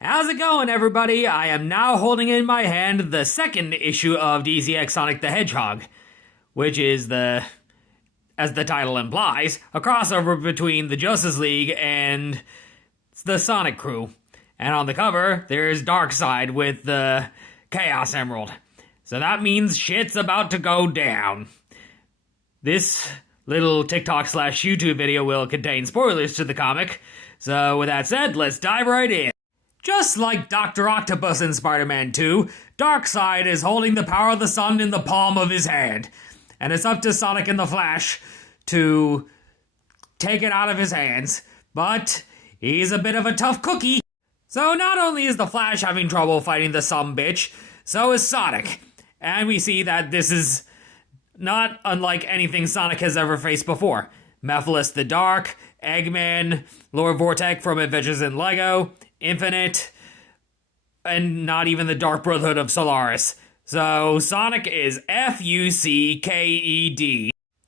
How's it going, everybody? I am now holding in my hand the second issue of DCX Sonic the Hedgehog, which is as the title implies, a crossover between the Justice League and the Sonic crew. And on the cover, there's Darkseid with the Chaos Emerald. So that means shit's about to go down. This little TikTok slash YouTube video will contain spoilers to the comic. So with that said, let's dive right in. Just like Dr. Octopus in Spider-Man 2, Darkseid is holding the power of the sun in the palm of his hand. And it's up to Sonic and the Flash to take it out of his hands. But he's a bit of a tough cookie. So not only is the Flash having trouble fighting the sumbitch, so is Sonic. And we see that this is not unlike anything Sonic has ever faced before. Mephiles the Dark, Eggman, Lord Vortek from Adventures in Lego, Infinite, and not even the Dark Brotherhood of Solaris. So Sonic is Fucked.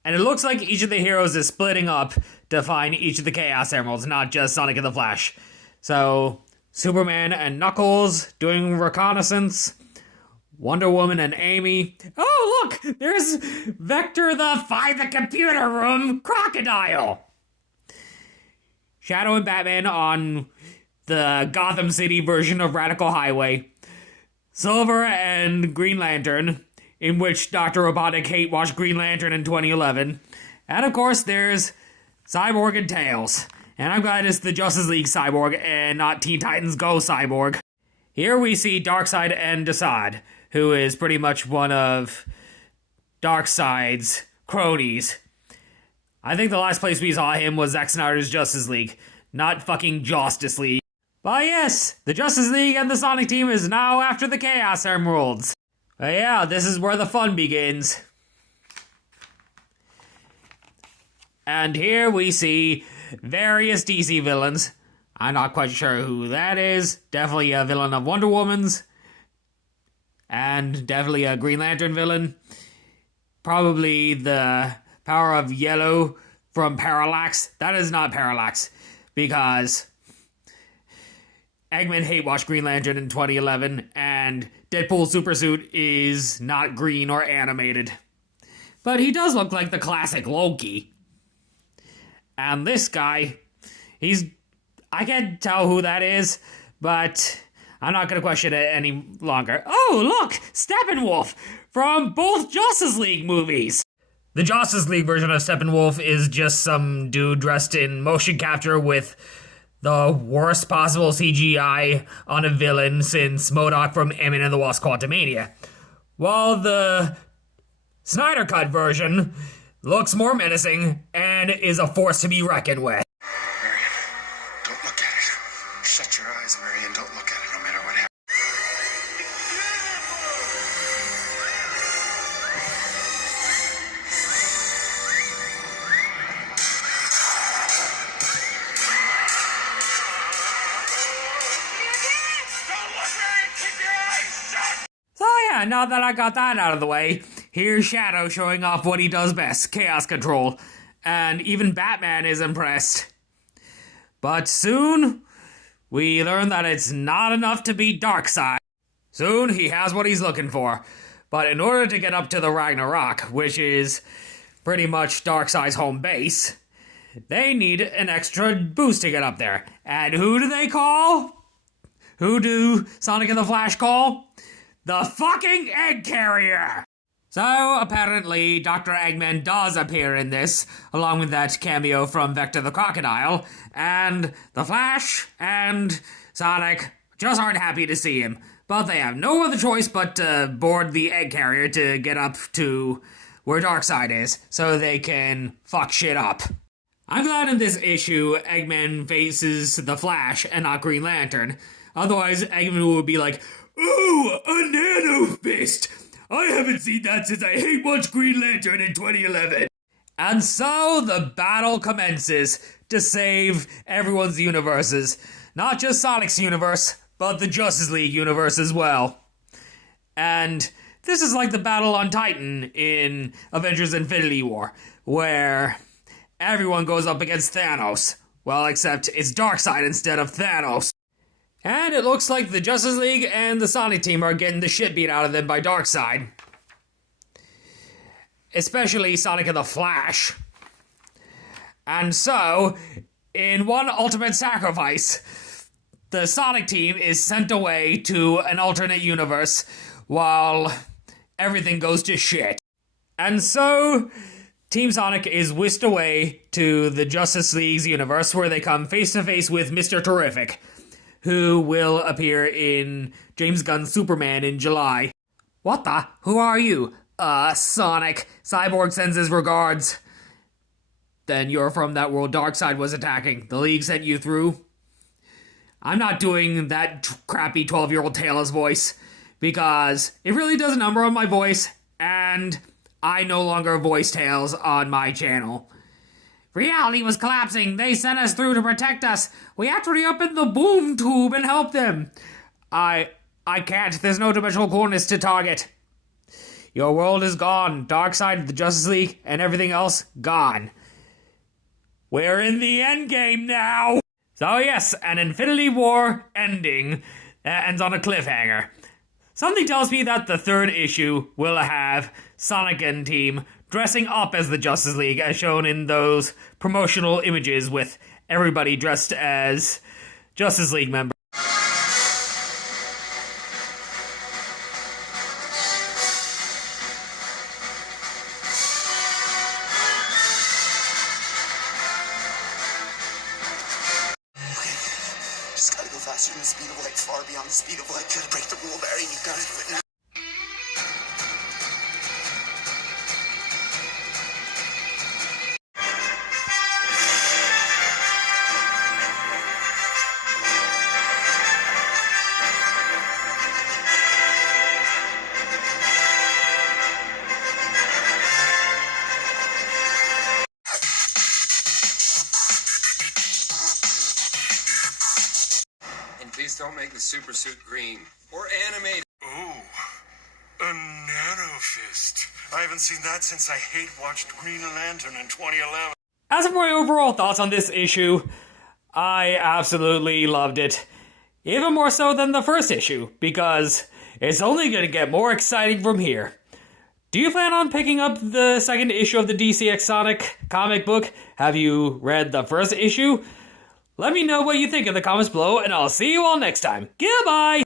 And it looks like each of the heroes is splitting up to find each of the Chaos Emeralds, not just Sonic and the Flash. So Superman and Knuckles doing reconnaissance. Wonder Woman and Amy. Oh, look! There's Vector the Find the Computer Room Crocodile! Shadow and Batman on the Gotham City version of Radical Highway. Silver and Green Lantern, in which Dr. Robotnik hate-watched Green Lantern in 2011. And of course, there's Cyborg and Tails. And I'm glad it's the Justice League Cyborg and not Teen Titans Go Cyborg. Here we see Darkseid and Desaad, who is pretty much one of Darkseid's cronies. I think the last place we saw him was Zack Snyder's Justice League, not fucking Justice League. But yes, the Justice League and the Sonic team is now after the Chaos Emeralds. But yeah, this is where the fun begins. And here we see various DC villains. I'm not quite sure who that is. Definitely a villain of Wonder Woman's. And definitely a Green Lantern villain. Probably the Power of Yellow from Parallax. That is not Parallax, because Eggman hate-watched Green Lantern in 2011, and Deadpool Supersuit is not green or animated. But he does look like the classic Loki. And this guy, I can't tell who that is, but I'm not going to question it any longer. Oh, look! Steppenwolf from both Justice League movies! The Justice League version of Steppenwolf is just some dude dressed in motion capture with the worst possible CGI on a villain since MODOK from Ant-Man and the Wasp: Quantumania. While the Snyder Cut version looks more menacing and is a force to be reckoned with. Marion, don't look at it. Shut your eyes, Marion. Don't look at it no matter what happens. So yeah, now that I got that out of the way, here's Shadow showing off what he does best, chaos control. And even Batman is impressed. But soon, we learn that it's not enough to beat Darkseid. Soon, he has what he's looking for. But in order to get up to the Ragnarok, which is pretty much Darkseid's home base, they need an extra boost to get up there. And who do they call? Who do Sonic and the Flash call? The fucking Egg Carrier! So, apparently, Dr. Eggman does appear in this, along with that cameo from Vector the Crocodile, and the Flash and Sonic just aren't happy to see him. But they have no other choice but to board the Egg Carrier to get up to where Darkseid is, so they can fuck shit up. I'm glad in this issue, Eggman faces the Flash and not Green Lantern. Otherwise, Eggman would be like, "Ooh, a nano fist! I haven't seen that since I hate-watched Green Lantern in 2011. And so the battle commences to save everyone's universes. Not just Sonic's universe, but the Justice League universe as well. And this is like the battle on Titan in Avengers Infinity War, where everyone goes up against Thanos. Well, except it's Darkseid instead of Thanos. And it looks like the Justice League and the Sonic team are getting the shit beat out of them by Darkseid. Especially Sonic and the Flash. And so, in one ultimate sacrifice, the Sonic team is sent away to an alternate universe while everything goes to shit. And so, Team Sonic is whisked away to the Justice League's universe where they come face to face with Mr. Terrific, who will appear in James Gunn's Superman in July. What the? Who are you? Sonic. Cyborg sends his regards. Then you're from that world Darkseid was attacking. The League sent you through. I'm not doing that crappy 12-year-old Taylor's voice, because it really does a number on my voice, and I no longer voice Tails on my channel. Reality was collapsing. They sent us through to protect us. We have to reopen the boom tube and help them. I can't. There's no dimensional coordinates to target. Your world is gone. Darkseid, the Justice League, and everything else gone. We're in the endgame now. So yes, an Infinity War ending ends on a cliffhanger. Something tells me that the third issue will have Sonic and team dressing up as the Justice League, as shown in those promotional images with everybody dressed as Justice League members. Just gotta go faster than the speed of light, far beyond the speed of light. Gotta break the rule, Barry. You gotta do it now. And please don't make the super suit green or animated. Ooh, a nano fist. I haven't seen that since I watched Green Lantern in 2011. As for my overall thoughts on this issue, I absolutely loved it. Even more so than the first issue, because it's only going to get more exciting from here. Do you plan on picking up the second issue of the DCX Sonic comic book? Have you read the first issue? Let me know what you think in the comments below, and I'll see you all next time. Goodbye!